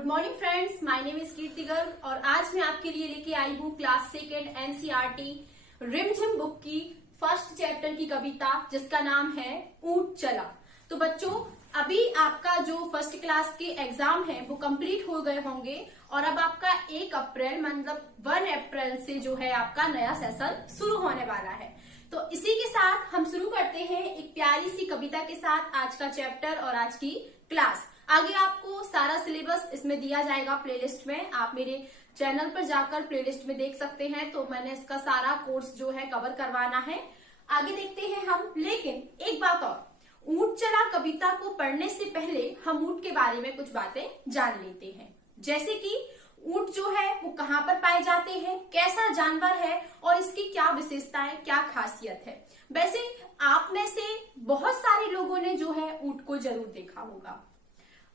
Good morning friends, my name is Kirti Garg और आज मैं आपके लिए लेके आई हूँ class second NCERT Rimjhim book की फर्स्ट चैप्टर की कविता जिसका नाम है ऊंट चला। तो बच्चों, अभी आपका जो फर्स्ट क्लास के एग्जाम है वो कंप्लीट हो गए होंगे और अब आपका 1 अप्रैल मतलब 1 अप्रैल से जो है आपका नया सेशन शुरू होने वाला है। तो इसी के साथ हम शुरू करते हैं एक प्यारी सी कविता के साथ आज का चैप्टर और आज की क्लास। आगे आपको सारा सिलेबस इसमें दिया जाएगा प्लेलिस्ट में, आप मेरे चैनल पर जाकर प्लेलिस्ट में देख सकते हैं। तो मैंने इसका सारा कोर्स जो है कवर करवाना है। आगे देखते हैं हम। लेकिन एक बात और, ऊंट चला कविता को पढ़ने से पहले हम ऊंट के बारे में कुछ बातें जान लेते हैं। जैसे कि ऊंट जो है वो कहाँ पर पाए जाते हैं, कैसा जानवर है और इसकी क्या विशेषताएं, क्या खासियत है। वैसे आप में से बहुत सारे लोगों ने जो है ऊंट को जरूर देखा होगा,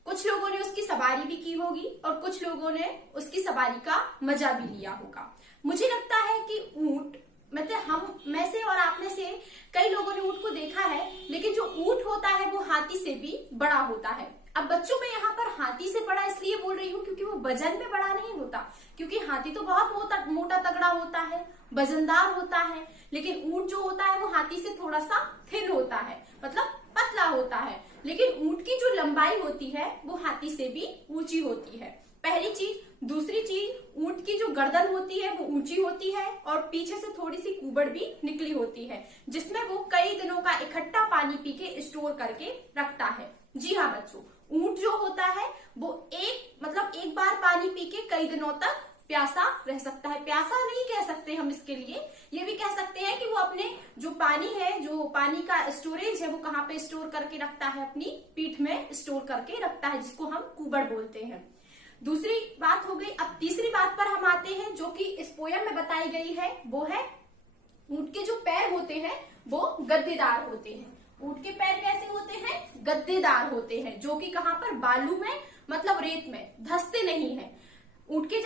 कुछ लोगों ने उसकी सवारी भी की होगी और कुछ लोगों ने उसकी सवारी का मजा भी लिया होगा। मुझे लगता है कि ऊंट मतलब हम में से और आप में से कई लोगों ने ऊंट को देखा है, लेकिन जो ऊंट होता है वो हाथी से भी बड़ा होता है। अब बच्चों, मैं यहाँ पर हाथी से बड़ा इसलिए बोल रही हूँ क्योंकि वो वजन में बड़ा नहीं होता, क्योंकि हाथी तो बहुत मोटा तगड़ा होता है, वजनदार होता है, लेकिन ऊंट जो होता है वो हाथी से थोड़ा सा थिन होता है, मतलब पतला होता है। लेकिन ऊंट की जो लंबाई होती है वो हाथी से भी ऊंची होती है, पहली चीज। दूसरी चीज, ऊंट की जो गर्दन होती है वो ऊंची होती है और पीछे से थोड़ी सी कुबड़ भी निकली होती है, जिसमें वो कई दिनों का इकट्ठा पानी पी के स्टोर करके रखता है। जी हाँ बच्चों, ऊंट जो होता है वो एक बार पानी पी के कई दिनों तक प्यासा रह सकता है। प्यासा नहीं कह सकते हम इसके लिए, ये भी कह सकते हैं कि वो अपने जो पानी है, जो पानी का स्टोरेज है वो कहाँ पे स्टोर करके रखता है, अपनी पीठ में स्टोर करके रखता है, जिसको हम कुबड़ बोलते हैं। दूसरी बात हो गई। अब तीसरी बात पर हम आते हैं जो कि इस पोयम में बताई गई है, वो है ऊंट के जो पैर होते हैं वो गद्देदार होते हैं। ऊंट के पैर कैसे होते हैं? गद्देदार होते हैं, जो कि कहाँ पर? बालू में, मतलब रेत में, धंसते नहीं है। ऊंट के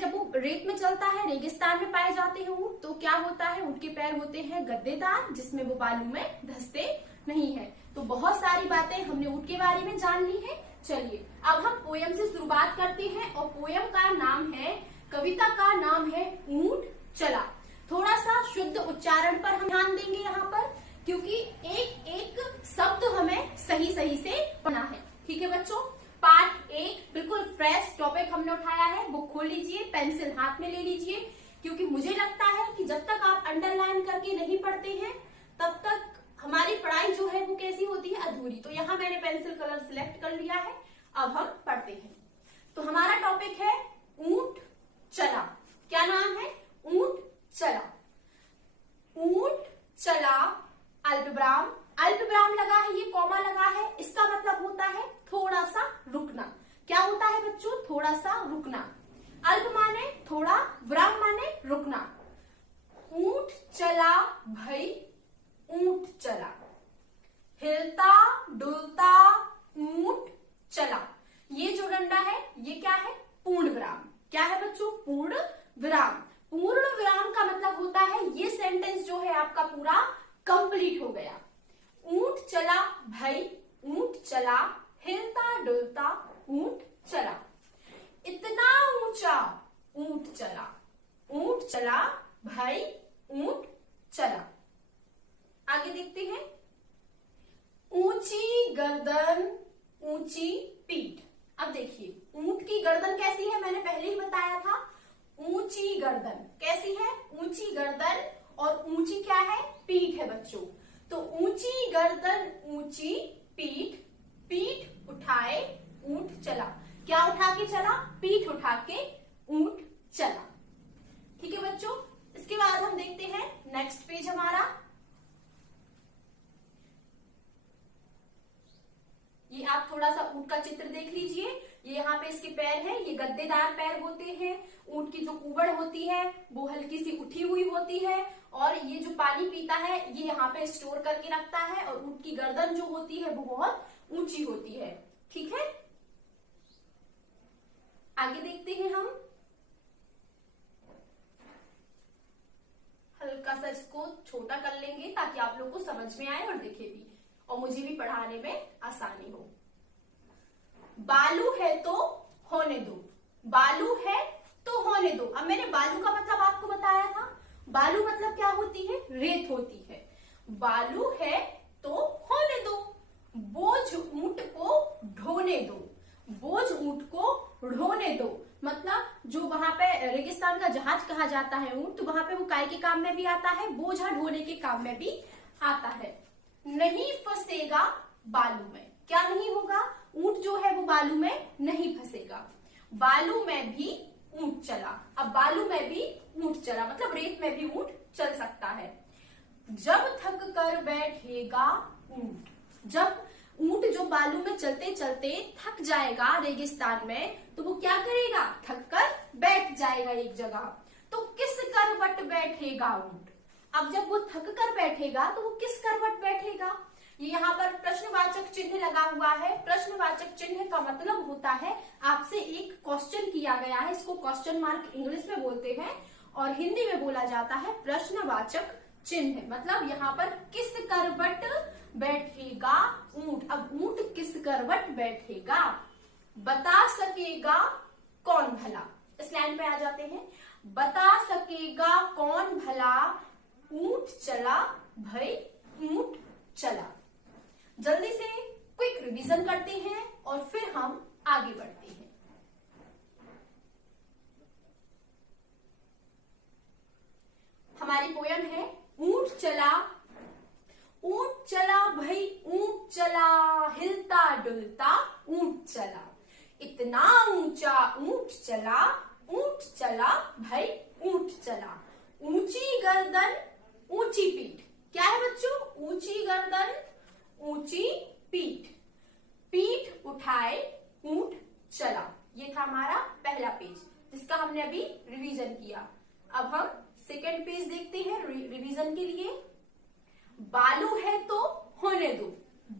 जब वो रेत में चलता है, रेगिस्तान में पाए जाते हैं ऊंट, तो क्या होता है? ऊंट के पैर होते हैं गद्देदार, जिसमें वो बालू में धंसते नहीं है। तो बहुत सारी बातें हमने ऊंट के बारे में जान ली है। चलिए अब हम पोयम से शुरुआत करते हैं और पोयम का नाम है, कविता का नाम है ऊंट चला। थोड़ा सा शुद्ध उच्चारण पर हम ध्यान देंगे यहाँ पर, क्योंकि एक एक शब्द हमें सही सही से पढ़ना है। ठीक है बच्चों। पार्ट 1 बिल्कुल फ्रेश टॉपिक हमने उठाया है। बुक खोल लीजिए, पेंसिल हाथ में ले लीजिए, क्योंकि मुझे लगता है कि जब तक आप अंडरलाइन करके नहीं पढ़ते हैं तब तक हमारी पढ़ाई जो है वो कैसी होती है? अधूरी। तो यहाँ मैंने पेंसिल कलर सिलेक्ट कर लिया है। अब हम पढ़ते हैं। तो हमारा टॉपिक है ऊंट चला। क्या नाम है? ऊंट चला। ऊंट चला अल्पविराम, अल्पविराम लगा है, ये कॉमा लगा है, इसका मतलब होता है थोड़ा सा रुकना। क्या होता है बच्चों? थोड़ा सा रुकना। अल्प माने थोड़ा, विराम माने रुकना। ऊंट चला भई ऊंट चला, हिलता डुलता ऊंट चला। ये जो डंडा है ये क्या है? पूर्ण विराम। क्या है बच्चों? पूर्ण विराम। पूर्ण विराम का मतलब होता है ये सेंटेंस जो है आपका पूरा कंप्लीट हो गया। ऊंट चला भाई ऊंट चला, हिलता डुलता ऊंट चला, इतना ऊंचा ऊंट चला, ऊंट चला भाई ऊंट चला। आगे देखते हैं। ऊंची गर्दन ऊंची पीठ। अब देखिए ऊंट की गर्दन कैसी है, मैंने पहले ही बताया था। ऊंची गर्दन कैसी है? ऊंची गर्दन और ऊंची क्या है? पीठ है बच्चों। तो ऊंची गर्दन ऊंची पीठ, पीठ उठाए ऊंट चला। क्या उठा के चला? पीठ उठा के ऊंट चला। ठीक है बच्चों। इसके बाद हम देखते हैं नेक्स्ट पेज हमारा। ये आप थोड़ा सा ऊंट का चित्र देख लीजिए। ये यहाँ पे इसके पैर हैं, ये गद्देदार पैर होते हैं। ऊंट की जो कुबड़ होती है वो हल्की सी उठी हुई होती है और ये जो पानी पीता है ये यहाँ पे स्टोर करके रखता है। और ऊंट की गर्दन जो होती है वो बहुत ऊंची होती है। ठीक है। आगे देखते हैं हम। हल्का सा इसको छोटा कर लेंगे ताकि आप लोग को समझ में आए और दिखे भी, और मुझे भी पढ़ाने में आसानी हो। बालू है तो होने दो, बालू है तो होने दो। अब मैंने बालू का मतलब आपको बताया था, बालू मतलब क्या होती है, रेत होती है। बालू है तो होने दो, बोझ ऊंट को ढोने दो, बोझ ऊंट को ढोने दो मतलब जो वहां पे रेगिस्तान का जहाज कहा जाता है ऊंट, तो वहां पे वो काय के काम में भी आता है, बोझा ढोने के काम में भी आता है। नहीं फंसेगा बालू में, क्या नहीं होगा, ऊंट जो है वो बालू में नहीं फंसेगा। बालू में भी ऊंट चला, अब बालू में भी ऊंट चला मतलब रेत में भी ऊंट चल सकता है। जब थक कर बैठेगा ऊंट, जब ऊंट जो बालू में चलते चलते थक जाएगा रेगिस्तान में, तो वो क्या करेगा, थक कर बैठ जाएगा एक जगह। तो किस करवट बैठेगा ऊंट, अब जब वो थक कर बैठेगा तो वो किस करवट बैठेगा। ये यहाँ पर प्रश्नवाचक चिन्ह लगा हुआ है। प्रश्नवाचक चिन्ह का मतलब होता है आपसे एक क्वेश्चन किया गया है, इसको क्वेश्चन मार्क इंग्लिश में बोलते हैं और हिंदी में बोला जाता है प्रश्नवाचक चिन्ह। मतलब यहाँ पर किस करवट बैठेगा ऊंट, अब ऊंट किस करवट बैठेगा, बता सकेगा कौन भला। इस लाइन पे आ जाते हैं, बता सकेगा कौन भला, ऊंट चला भाई ऊंट चला। जल्दी से क्विक रिवीजन करते हैं और फिर हम आगे बढ़ते हैं। हमारी पोयम है ऊंट चला, ऊंट चला भाई ऊंट चला, हिलता डुलता ऊंट चला, इतना ऊंचा ऊंट चला, ऊंट चला भाई ऊंट चला। ऊंची गर्दन ऊंची पीठ, क्या है बच्चों, ऊंची गर्दन ऊंची पीठ, पीठ उठाए ऊंट चला। ये था हमारा पहला पेज जिसका हमने अभी रिवीजन किया। अब हम सेकेंड पेज देखते हैं रिवीजन के लिए। बालू है तो होने दो,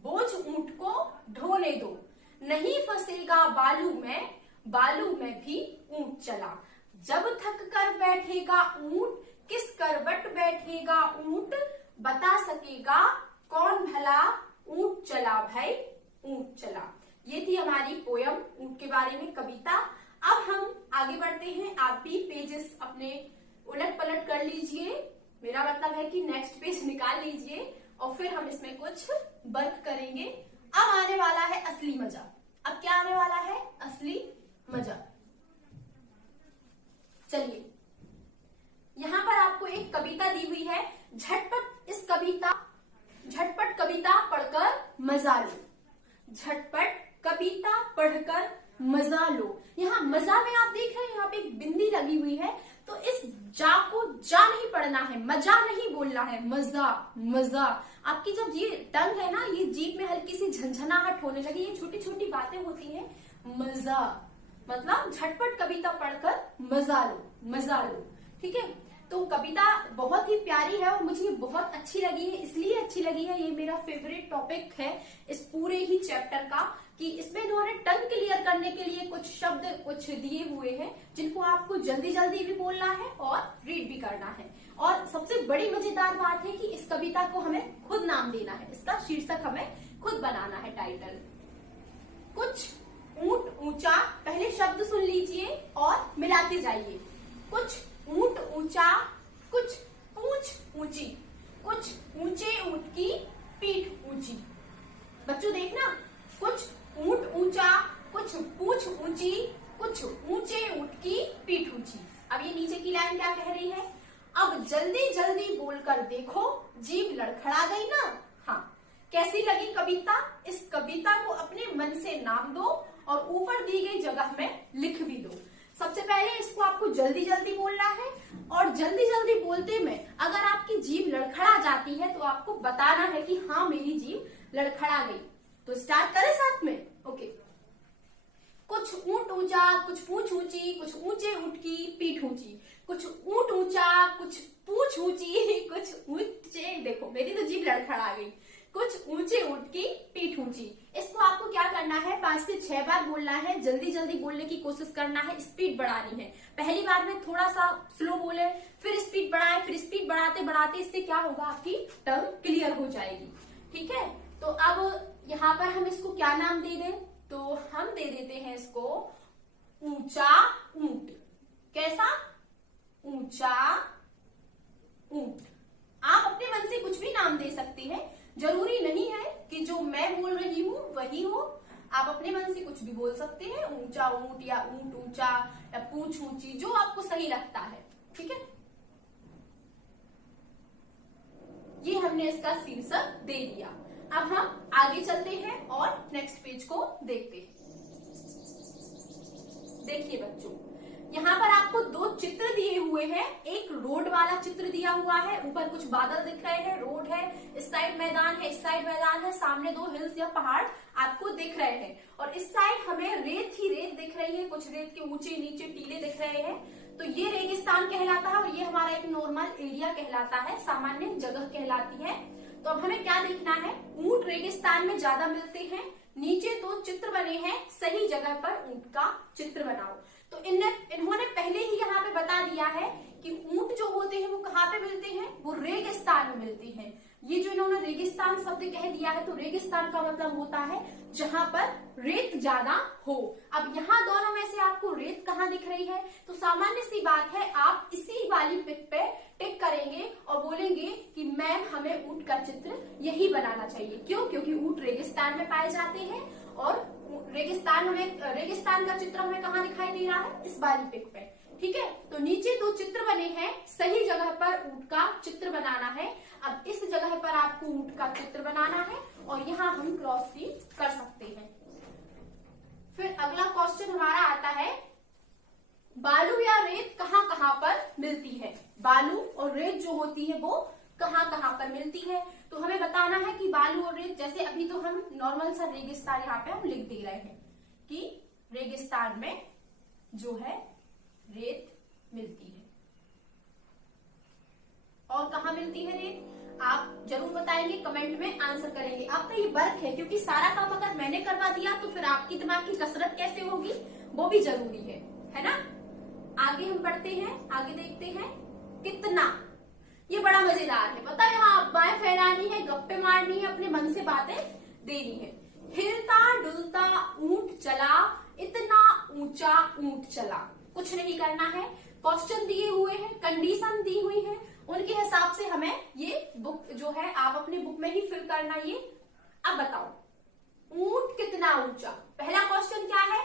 बोझ ऊंट को ढोने दो, नहीं फंसेगा बालू में, बालू में भी ऊंट चला। जब थक कर बैठेगा ऊंट, किस करवट बैठेगा ऊंट, बता सकेगा कौन भला, ऊंट चला भाई ऊंट चला। ये थी हमारी पोयम ऊंट के बारे में कविता। अब हम आगे बढ़ते हैं, आप भी पेजेस अपने उलट पलट कर लीजिए, मेरा मतलब है कि नेक्स्ट पेज निकाल लीजिए और फिर हम इसमें कुछ वर्क करेंगे। अब आने वाला है असली मजा। अब क्या आने वाला है, असली मजा। चलिए, यहाँ पर आपको एक कविता दी हुई है, झटपट कविता पढ़कर मजा लो, झटपट कविता पढ़कर मजा लो। यहाँ मजा में आप देख रहे हैं यहाँ पे एक बिंदी लगी हुई है, तो इस जा को जा नहीं पढ़ना है, मजा नहीं बोलना है, मजा मजा। आपकी जब ये टंग है ना, ये जीभ में हल्की सी झंझनाहट होने लगी, ये छोटी छोटी बातें होती हैं, मजा मतलब झटपट कविता पढ़कर मजा लो, मजा लो। ठीक है, तो कविता बहुत ही प्यारी है और मुझे ये बहुत अच्छी लगी है। इसलिए अच्छी लगी है, ये मेरा फेवरेट टॉपिक है इस पूरे ही चैप्टर का, कि इसमें इन्होंने टंग क्लियर करने के लिए कुछ शब्द कुछ दिए हुए हैं जिनको आपको जल्दी जल्दी भी बोलना है और रीड भी करना है। और सबसे बड़ी मजेदार बात है कि इस कविता को हमें खुद नाम देना है, इसका शीर्षक हमें खुद बनाना है, टाइटल। कुछ ऊंट ऊंचा, पहले शब्द सुन लीजिए और मिलाते जाइए। कुछ ऊंट ऊंचा, कुछ पूंछ ऊंची, कुछ ऊंचे ऊंट की पीठ ऊंची। बच्चों देखना, कुछ ऊंट ऊंचा, कुछ पूंछ ऊंची, कुछ ऊंचे ऊंट की पीठ ऊंची। अब ये नीचे की लाइन क्या कह रही है, अब जल्दी जल्दी बोलकर देखो, जीभ लड़खड़ा गई ना। हाँ, कैसी लगी कविता, इस कविता को अपने मन से नाम दो और ऊपर दी गई जगह में लिख भी दो। सबसे पहले इसको आपको जल्दी जल्दी बोलना है और जल्दी जल्दी बोलते में अगर आपकी जीभ लड़खड़ा जाती है तो आपको बताना है कि हाँ मेरी जीभ लड़खड़ा गई। तो स्टार्ट करें साथ में, ओके। कुछ ऊंट ऊंचा, कुछ पूंछ ऊंची, कुछ ऊंचे ऊंट की पीठ ऊंची, कुछ ऊंट ऊंचा, कुछ पूंछ ऊंची, कुछ ऊंचे, देखो मेरी तो जीभ लड़खड़ा गई, कुछ ऊंचे ऊंट की पीठ ऊंची। इसको आपको क्या करना है, 5 से 6 बार बोलना है, जल्दी जल्दी बोलने की कोशिश करना है, स्पीड बढ़ानी है। पहली बार में थोड़ा सा स्लो बोले, फिर स्पीड बढ़ाए, फिर स्पीड बढ़ाते बढ़ाते इससे क्या होगा, आपकी टंग क्लियर हो जाएगी। ठीक है, तो अब यहाँ पर हम इसको क्या नाम दे दें, तो हम दे देते हैं इसको ऊंचा ऊंचा ऊंट। आप अपने मन से कुछ भी नाम दे सकते हैं, जरूरी नहीं है कि जो मैं बोल रही हूं वही हो। आप अपने मन से कुछ भी बोल सकते हैं, ऊंचा ऊंट या ऊंट ऊंचा या पूंछ ऊंची, जो आपको सही लगता है। ठीक है, ये हमने इसका शीर्षक दे दिया। अब हम आगे चलते हैं और नेक्स्ट पेज को देखते हैं। देखिए बच्चों, यहाँ पर आपको दो चित्र दिए हुए हैं। एक रोड वाला चित्र दिया हुआ है, ऊपर कुछ बादल दिख रहे हैं, रोड है, इस साइड मैदान है, इस साइड मैदान है, सामने दो हिल्स या पहाड़ आपको दिख रहे हैं, और इस साइड हमें रेत ही रेत दिख रही है, कुछ रेत के ऊंचे नीचे टीले दिख रहे हैं। तो ये रेगिस्तान कहलाता है और ये हमारा एक नॉर्मल एरिया कहलाता है, सामान्य जगह कहलाती है। तो अब हमें क्या देखना है, ऊंट रेगिस्तान में ज्यादा मिलते हैं। नीचे दो चित्र बने हैं, सही जगह पर ऊंट का चित्र बनाओ। तो इन्होंने पहले ही यहाँ पे बता दिया है कि ऊंट जो होते हैं वो कहाँ पे मिलते हैं, वो रेगिस्तान में मिलते हैं। ये जो इन्होंने रेगिस्तान शब्द कह दिया है, तो रेगिस्तान का मतलब होता है जहाँ पर रेत ज्यादा हो। अब यहाँ दोनों में से आपको रेत कहाँ दिख रही है, तो सामान्य सी बात है, आप इसी वाली पिक पे टिक करेंगे और बोलेंगे कि मैम हमें ऊंट का चित्र यही बनाना चाहिए। क्यों? क्योंकि ऊंट रेगिस्तान में पाए जाते हैं और रेगिस्तान का चित्र हमें कहाँ दिखाई दे रहा है, इस वाली पिक पे। ठीक है, तो नीचे दो चित्र बने हैं, सही जगह पर ऊंट का चित्र बनाना है। अब इस जगह पर आपको ऊंट का चित्र बनाना है और यहाँ हम क्रॉस भी कर सकते हैं। फिर अगला क्वेश्चन हमारा आता है, बालू या रेत कहाँ कहाँ पर मिलती है। बालू और रेत जो होती है वो कहाँ कहाँ पर मिलती है, तो हमें बताना है कि बालू और रेत, जैसे अभी तो हम नॉर्मल सा रेगिस्तान यहाँ पे हम लिख दे रहे हैं कि रेगिस्तान में जो है रेत मिलती है। और कहाँ मिलती है रेत, आप जरूर बताएंगे, कमेंट में आंसर करेंगे। आपका ये वर्क है, क्योंकि सारा काम अगर मैंने करवा दिया तो फिर आपकी दिमाग की कसरत कैसे होगी, वो भी जरूरी है ना। आगे हम बढ़ते हैं, आगे देखते हैं कितना। ये बड़ा मजेदार है, पता है, यहाँ अफवाहें फैलानी है, गप्पे मारनी है, अपने मन से बातें देनी है। हिलता डुलता ऊंट चला, इतना ऊंचा ऊंट चला। कुछ नहीं करना है, क्वेश्चन दिए हुए हैं, कंडीशन दी हुई है, उनके हिसाब से हमें ये बुक जो है आप अपनी बुक में ही फिल करना ये। अब बताओ, ऊंट कितना ऊंचा। पहला क्वेश्चन क्या है,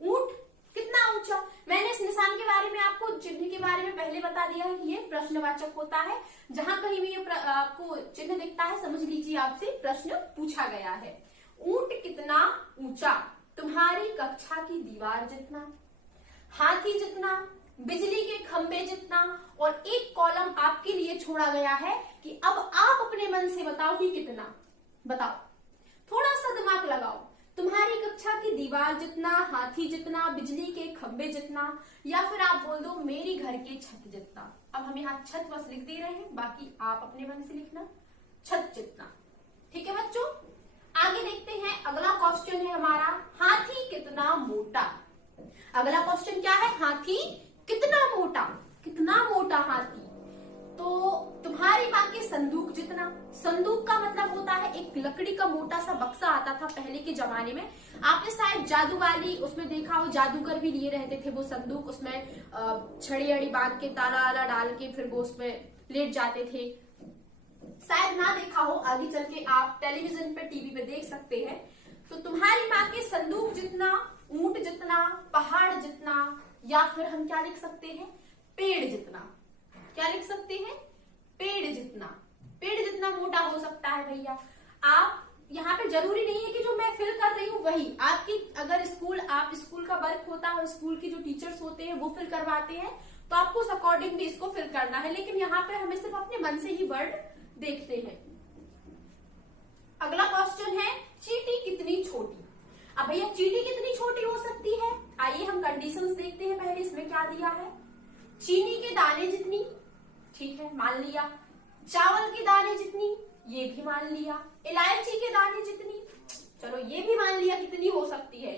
ऊंट कितना ऊंचा। मैंने इस निशान के बारे में आपको, चिन्ह के बारे में पहले बता दिया है कि ये प्रश्नवाचक होता है। जहां कहीं भी ये आपको चिन्ह दिखता है, समझ लीजिए आपसे प्रश्न पूछा गया है। ऊंट कितना ऊंचा, तुम्हारी कक्षा की दीवार जितना, हाथी जितना, बिजली के खंभे जितना, और एक कॉलम आपके लिए छोड़ा गया है कि अब आप अपने मन से बताओ कि कितना। बताओ, थोड़ा सा दिमाग लगाओ। तुम्हारी कक्षा की दीवार जितना, हाथी जितना, बिजली के खंभे जितना, या फिर आप बोल दो मेरी घर की छत जितना। अब हम यहाँ छत बस लिख दे रहे हैं, बाकी आप अपने मन से लिखना छत जितना। ठीक है बच्चों, आगे देखते हैं। अगला क्वेश्चन है हमारा, हाथी कितना मोटा। अगला क्वेश्चन क्या है, हाथी कितना मोटा। कितना मोटा हाथी, तो तुम्हारी माँ के संदूक जितना। संदूक का मतलब होता है एक लकड़ी का मोटा सा बक्सा आता था पहले के जमाने में। आपने शायद जादू वाली उसमें देखा हो, जादूगर भी लिए रहते थे वो संदूक, उसमें छड़ी अड़ी बांध के ताला आला डाल के फिर वो उसमें लेट जाते थे। शायद ना देखा हो, आगे चल के आप टेलीविजन पे, टीवी पे देख सकते हैं। तो तुम्हारी माँ के संदूक जितना, ऊंट जितना, पहाड़ जितना, या फिर हम क्या लिख सकते हैं, पेड़ जितना। क्या लिख सकते हैं, पेड़ जितना। पेड़ जितना मोटा हो सकता है भैया। आप यहाँ पे जरूरी नहीं है कि जो मैं फिल कर रही हूँ वही आपकी, अगर आप स्कूल का वर्क होता है, स्कूल के जो टीचर्स होते हैं वो फिल करवाते हैं, तो आपको उस अकॉर्डिंग भी इसको फिल करना है। लेकिन यहाँ पे हमें सिर्फ अपने मन से ही वर्ड देखते हैं। अगला क्वेश्चन है, चींटी कितनी छोटी। अब भैया चींटी कितनी छोटी हो सकती है, आइए हम कंडीशंस देखते हैं। पहले इसमें क्या दिया है, चीनी के दाने जितनी, ठीक है मान लिया। चावल के दाने जितनी, ये भी मान लिया। इलायची के दाने जितनी, चलो ये भी मान लिया कितनी हो सकती है।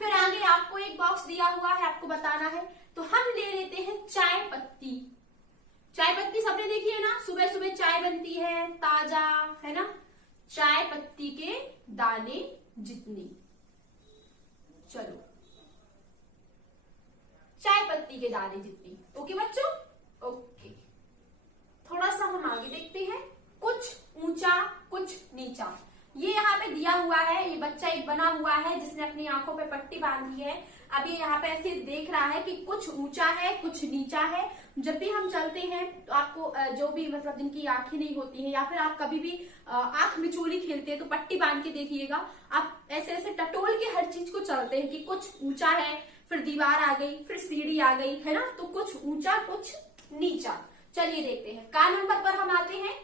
फिर आगे आपको एक बॉक्स दिया हुआ है, आपको बताना है। तो हम ले लेते हैं चाय पत्ती। चाय पत्ती सबने देखी है ना, सुबह सुबह चाय बनती है ताजा, है ना। चाय पत्ती के दाने जितनी, चलो चाय पत्ती के दाने जितनी। ओके बच्चों, कुछ नीचा। ये यहाँ पे दिया हुआ है, ये बच्चा एक बना हुआ है जिसने अपनी आंखों पे पट्टी बांधी है। अब ये यहाँ पे ऐसे देख रहा है कि कुछ ऊंचा है कुछ नीचा है। जब भी हम चलते हैं तो आपको जो भी मतलब जिनकी आंखें नहीं होती हैं या फिर आप कभी भी आंख मिचोली खेलते हैं तो पट्टी बांध के देखिएगा, आप ऐसे ऐसे टटोल के हर चीज को चलते हैं कि कुछ ऊंचा है, फिर दीवार आ गई, फिर सीढ़ी आ गई, है ना, तो कुछ ऊंचा कुछ नीचा। चलिए देखते हैं, का नंबर पर हम आते हैं।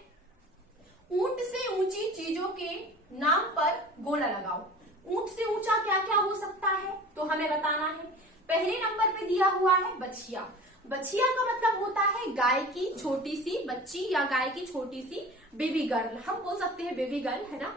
ऊंट से ऊंची चीजों के नाम पर गोला लगाओ। ऊंट से ऊंचा क्या क्या हो सकता है तो हमें बताना है। पहले नंबर पे दिया हुआ है बछिया। बछिया का मतलब होता है गाय की छोटी सी बच्ची या गाय की छोटी सी बेबी गर्ल, हम बोल सकते हैं बेबी गर्ल, है ना।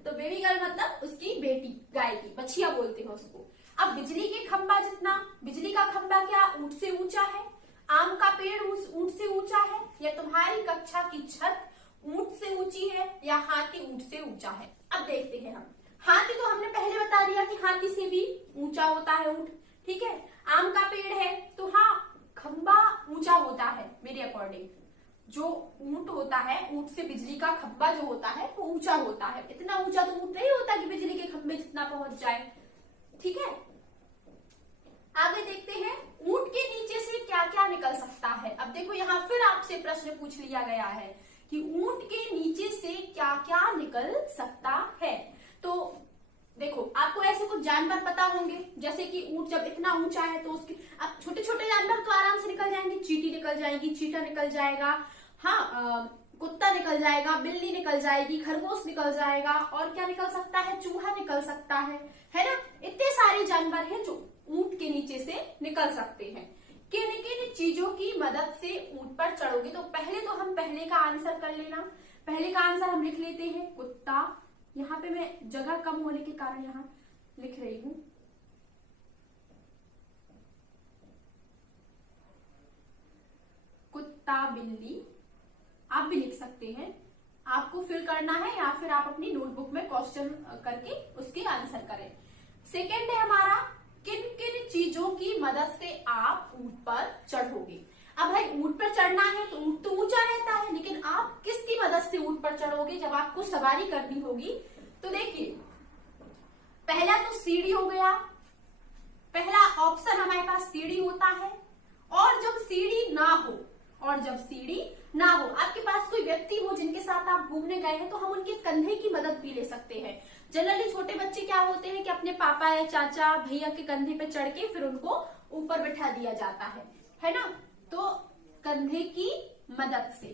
तो बेबी गर्ल मतलब उसकी बेटी, गाय की बछिया बोलते हैं उसको। अब बिजली के खंभा जितना, बिजली का खंभा क्या ऊंट से ऊंचा है? आम का पेड़ ऊंट से ऊंचा है? या तुम्हारी कक्षा की छत ऊंट से ऊंची है? या हाथी ऊंट से ऊंचा है? अब देखते हैं हम। हाथी तो हमने पहले बता दिया कि हाथी से भी ऊंचा होता है ऊंट, ठीक है। आम का पेड़ है तो हाँ, खंबा ऊंचा होता है मेरे अकॉर्डिंग। जो ऊंट होता है, ऊंट से बिजली का खंबा जो होता है वो ऊंचा होता है। इतना ऊंचा तो ऊंट नहीं होता कि बिजली के खंबे जितना पहुंच जाए, ठीक है। आगे देखते हैं, ऊंट के नीचे से क्या क्या निकल सकता है। अब देखो यहाँ फिर आपसे प्रश्न पूछ लिया गया है कि ऊंट के नीचे से क्या क्या निकल सकता है। तो देखो, आपको ऐसे कुछ जानवर पता होंगे, जैसे कि ऊंट जब इतना ऊंचा है तो उसके अब छोटे छोटे जानवर तो आराम से निकल जाएंगे। चींटी निकल जाएगी, चीता निकल जाएगा, हाँ, कुत्ता निकल जाएगा, बिल्ली निकल जाएगी, खरगोश निकल जाएगा, और क्या निकल सकता है, चूहा निकल सकता है ना। इतने सारे जानवर हैं जो ऊंट के नीचे से निकल सकते हैं। किन किन चीजों की मदद से ऊंट पर चढ़ोगे? तो पहले तो हम पहले का आंसर कर लेना। पहले का आंसर हम लिख लेते हैं कुत्ता। यहाँ पे मैं जगह कम होने के कारण यहाँ लिख रही हूं। कुत्ता, बिल्ली, आप भी लिख सकते हैं। आपको फिल करना है या फिर आप अपनी नोटबुक में क्वेश्चन करके उसके आंसर करें। सेकेंड है हमारा, किन किन चीजों की मदद से आप ऊंट पर चढ़ोगे? अब भाई ऊंट पर चढ़ना है तो ऊंट तो ऊंचा रहता है, लेकिन आप किसकी मदद से ऊंट पर चढ़ोगे जब आपको सवारी करनी होगी? तो देखिए, पहला तो सीढ़ी हो गया। पहला ऑप्शन हमारे पास सीढ़ी होता है। और जब सीढ़ी ना हो, आपके पास कोई व्यक्ति हो जिनके साथ आप घूमने गए हैं, तो हम उनके कंधे की मदद भी ले सकते हैं। जनरली छोटे बच्चे क्या होते हैं कि अपने पापा या चाचा भैया के कंधे पे चढ़ के फिर उनको ऊपर बैठा दिया जाता है ना। तो कंधे की मदद से,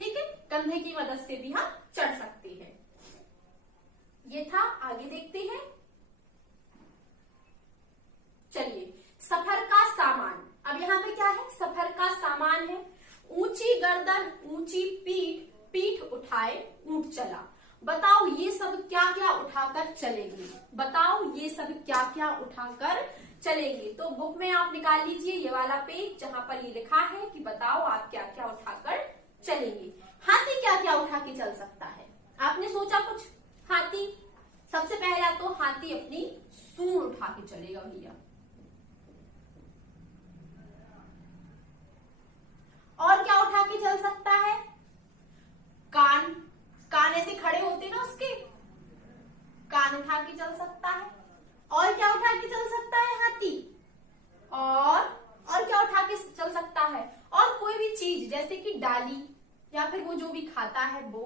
ठीक है, कंधे की मदद से भी हम चढ़ सकते हैं। ये था, आगे देखते हैं। चलिए, सफर का सामान। अब यहाँ पे क्या है? सफर का सामान है। ऊंची गर्दन, ऊंची पीठ, पीठ उठाए ऊंट चला। बताओ ये सब क्या क्या उठाकर चलेंगे? बताओ ये सब क्या क्या उठाकर चलेंगे? तो बुक में आप निकाल लीजिए ये वाला पेज जहां पर ये लिखा है कि बताओ आप क्या क्या उठाकर चलेंगे। हाथी क्या क्या उठा के चल सकता है? आपने सोचा कुछ? हाथी सबसे पहला तो हाथी अपनी सूंड उठा के चलेगा भैया। और क्या उठा के चल सकता है? कान, कान ऐसे खड़े होते ना उसके, कान उठा के चल सकता है। और क्या उठा के चल सकता है हाथी? और क्या उठा के चल सकता है? और कोई भी चीज जैसे कि डाली या फिर वो जो भी खाता है वो।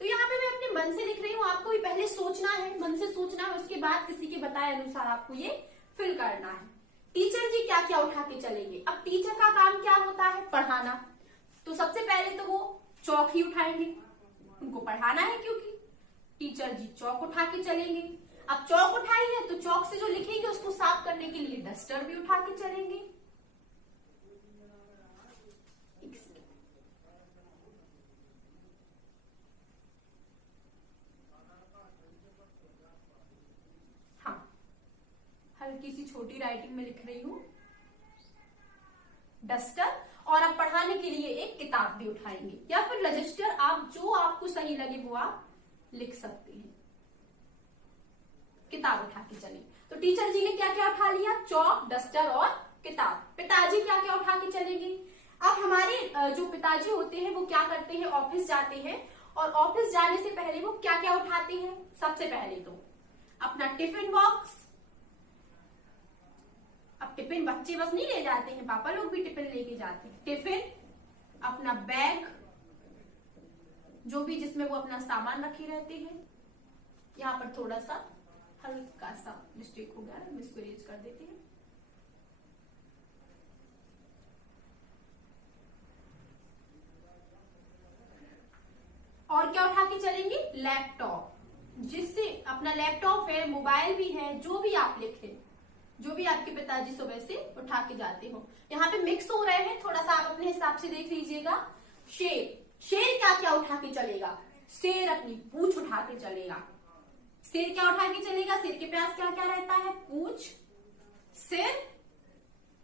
तो यहाँ पे मैं अपने मन से लिख रही हूँ, आपको भी पहले सोचना है, मन से सोचना है, उसके बाद किसी के बताए अनुसार आपको ये फिल करना है। टीचर जी क्या क्या उठा के चलेंगे? अब टीचर का काम क्या होता है? पढ़ाना। तो सबसे पहले तो वो चौक ही उठाएंगे, उनको पढ़ाना है, क्योंकि टीचर जी चौक उठा के चलेंगे। अब चौक उठाई है तो चौक से जो लिखेंगे उसको साफ करने के लिए डस्टर भी उठा के चलेंगे। हाँ, हल्की सी छोटी राइटिंग में लिख रही हूं, डस्टर। और आप पढ़ाने के लिए एक किताब भी उठाएंगे या फिर रजिस्टर, आप जो आपको सही लगे वो आप लिख सकते हैं। किताब उठा के चले। तो टीचर जी ने क्या क्या उठा लिया? चौक, डस्टर और किताब। पिताजी क्या क्या उठा के चलेंगे? अब हमारे जो पिताजी होते हैं वो क्या करते हैं, ऑफिस जाते हैं, और ऑफिस जाने से पहले वो क्या क्या उठाते हैं, सबसे पहले तो अपना टिफिन बॉक्स। अब टिफिन बच्चे बस नहीं ले जाते हैं, पापा लोग भी टिफिन लेके जाते हैं। टिफिन, अपना बैग, जो भी जिसमें वो अपना सामान रखे रहते हैं। यहाँ पर थोड़ा सा हल्का सा मिस्टेक हो गया है, इसको इरेज कर देते हैं। और क्या उठा के चलेंगे, लैपटॉप, जिससे अपना लैपटॉप है, मोबाइल भी है, जो भी आप लिखे, जो भी आपके पिताजी सुबह से उठा के जाते हो। यहाँ पे मिक्स हो रहे हैं, थोड़ा सा आप अपने हिसाब से देख लीजिएगा। शेर, शेर क्या क्या उठा के चलेगा, शेर अपनी पूंछ उठा के चलेगा। शेर क्या उठा के चलेगा, शेर के पास क्या क्या रहता है, पूंछ, सिर,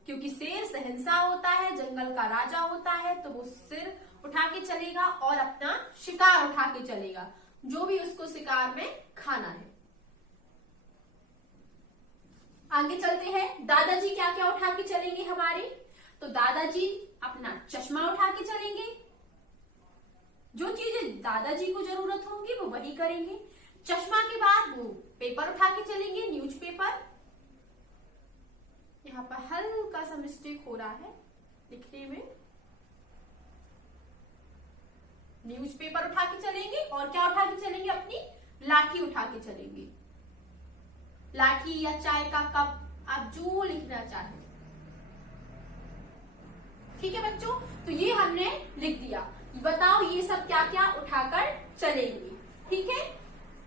क्योंकि शेर शहंशाह होता है, जंगल का राजा होता है, तो वो सिर उठा के चलेगा और अपना शिकार उठा के चलेगा, जो भी उसको शिकार में खाना है। आगे चलते हैं, दादाजी क्या क्या उठा के चलेंगे हमारे, तो दादाजी अपना चश्मा उठा के चलेंगे। जो चीजें दादाजी को जरूरत होगी वो वही करेंगे। चश्मा के बाद वो पेपर उठा के चलेंगे, न्यूज़पेपर। यहाँ पर हल्का सा मिस्टेक हो रहा है लिखने में। न्यूज़पेपर उठा के चलेंगे, और क्या उठा के चलेंगे, अपनी लाठी उठा के चलेंगे। लाठी या चाय का कप, आप जो लिखना चाहें। ठीक है बच्चों, तो ये हमने लिख दिया। बताओ ये सब क्या क्या उठाकर चलेंगे। ठीक है,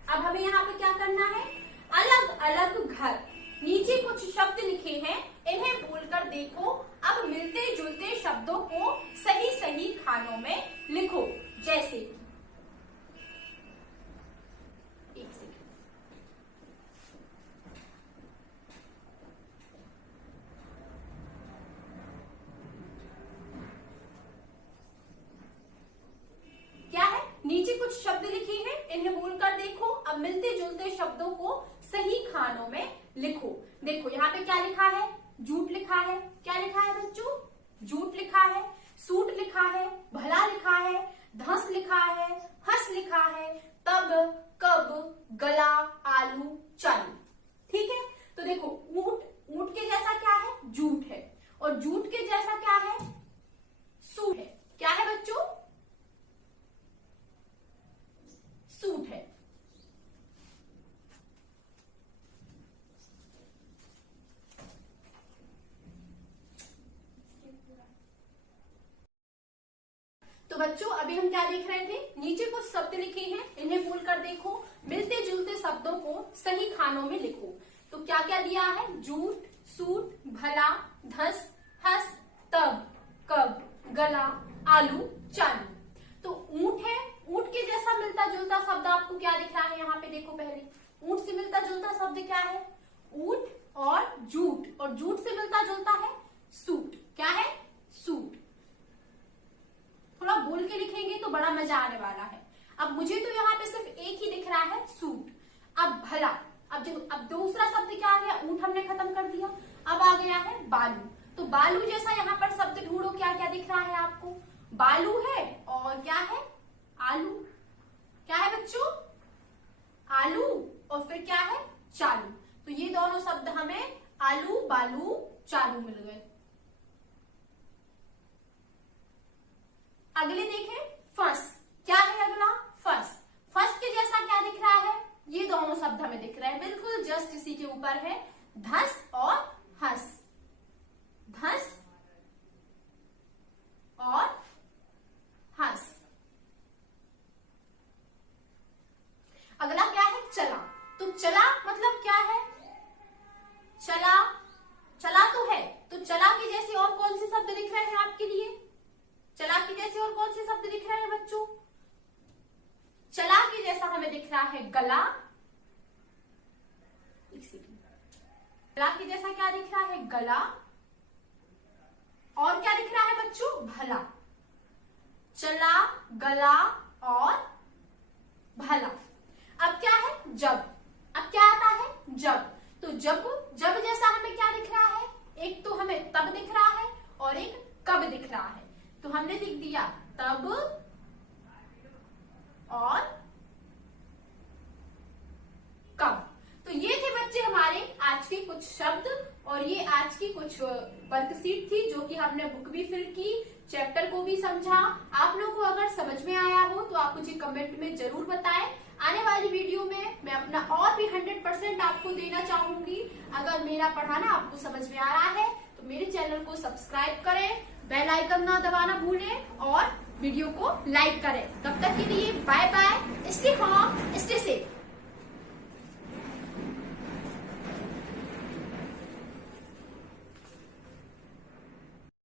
अब हमें यहाँ पे क्या करना है, अलग अलग घर, नीचे कुछ शब्द लिखे हैं, इन्हें बोलकर देखो। अब मिलते जुलते शब्दों को सही सही खानों में लिखो। जैसे एक सेकंड, क्या है, नीचे कुछ शब्द लिखे हैं, इन्हें बोलकर देखो। अब मिलते जुलते शब्दों को सही खानों में लिखो। देखो यहाँ पे क्या लिखा है, झूठ लिखा है। क्या लिखा है बच्चों, झूठ लिखा है। सूट लिखा है, भला लिखा है, धंस लिखा है, हंस लिखा है, तब, कब, गला, आलू, चालू। ठीक है, तो देखो ऊंट, ऊंट के जैसा क्या है, झूठ है, और झूठ के जैसा क्या है, सूट है। क्या है बच्चों, सूट है। तो बच्चों अभी हम क्या देख रहे थे, नीचे कुछ शब्द लिखे हैं, इन्हें बोलकर देखो। मिलते जुलते शब्दों को सही खानों में लिखो। तो क्या क्या दिया है, झूठ, सूट, भला, धस, हंस, तब, कब, गला, आलू, चालू। तो ऊंट है, ऊंट के जैसा मिलता जुलता शब्द आपको क्या दिख रहा है, यहाँ पे देखो। पहले ऊंट से मिलता जुलता शब्द क्या है, ऊंट और झूठ, और झूठ से मिलता जुलता है सूट। क्या है, सूट। थोड़ा बोल के लिखेंगे तो बड़ा मजा आने वाला है। अब मुझे तो यहाँ पे सिर्फ एक ही दिख रहा है, सूट। अब भला, अब दूसरा शब्द क्या आ गया, ऊंट हमने खत्म कर दिया। अब आ गया है बालू। तो बालू जैसा यहाँ पर शब्द ढूंढो, क्या क्या दिख रहा है आपको, बालू है और क्या है, आलू। क्या है बच्चों, आलू, और फिर क्या है, चालू। तो ये दोनों शब्द हमें आलू, बालू, चालू मिल गए। अगले देखें, फंस। क्या है अगला, फंस। फंस के जैसा क्या दिख रहा है, ये दोनों शब्द हमें दिख रहे हैं, बिल्कुल जस्ट इसी के ऊपर है, धस और हंस। धस और हंस। अगला क्या है, चला। तो चला मतलब क्या है, चला, चला तो है, तो चला के जैसे और कौन से शब्द दिख रहे हैं आपके लिए, चला के जैसे और कौन से शब्द दिख रहे हैं बच्चों, चला के जैसा हमें दिख रहा है गला। चला के जैसा क्या दिख रहा है, गला। और क्या दिख रहा है बच्चों, भला। चला, गला और भला। अब क्या है, जब। अब क्या आता है, जब। तो जब, जब जैसा हमें क्या दिख रहा है, एक तो हमें तब दिख रहा है और एक कब दिख रहा है। हमने लिख दिया तब और कब। तो ये थे बच्चे हमारे आज के कुछ शब्द और ये आज की कुछ वर्कशीट थी जो कि हमने बुक भी फिल की, चैप्टर को भी समझा। आप लोगों को अगर समझ में आया हो तो आप मुझे कमेंट में जरूर बताएं। आने वाली वीडियो में मैं अपना और भी 100% आपको देना चाहूंगी। अगर मेरा पढ़ाना आपको समझ में आ रहा है तो मेरे चैनल को सब्सक्राइब करें, बेल आइकन ना दबाना भूलें और वीडियो को लाइक करें। तब तक के लिए bye bye, stay home, stay safe.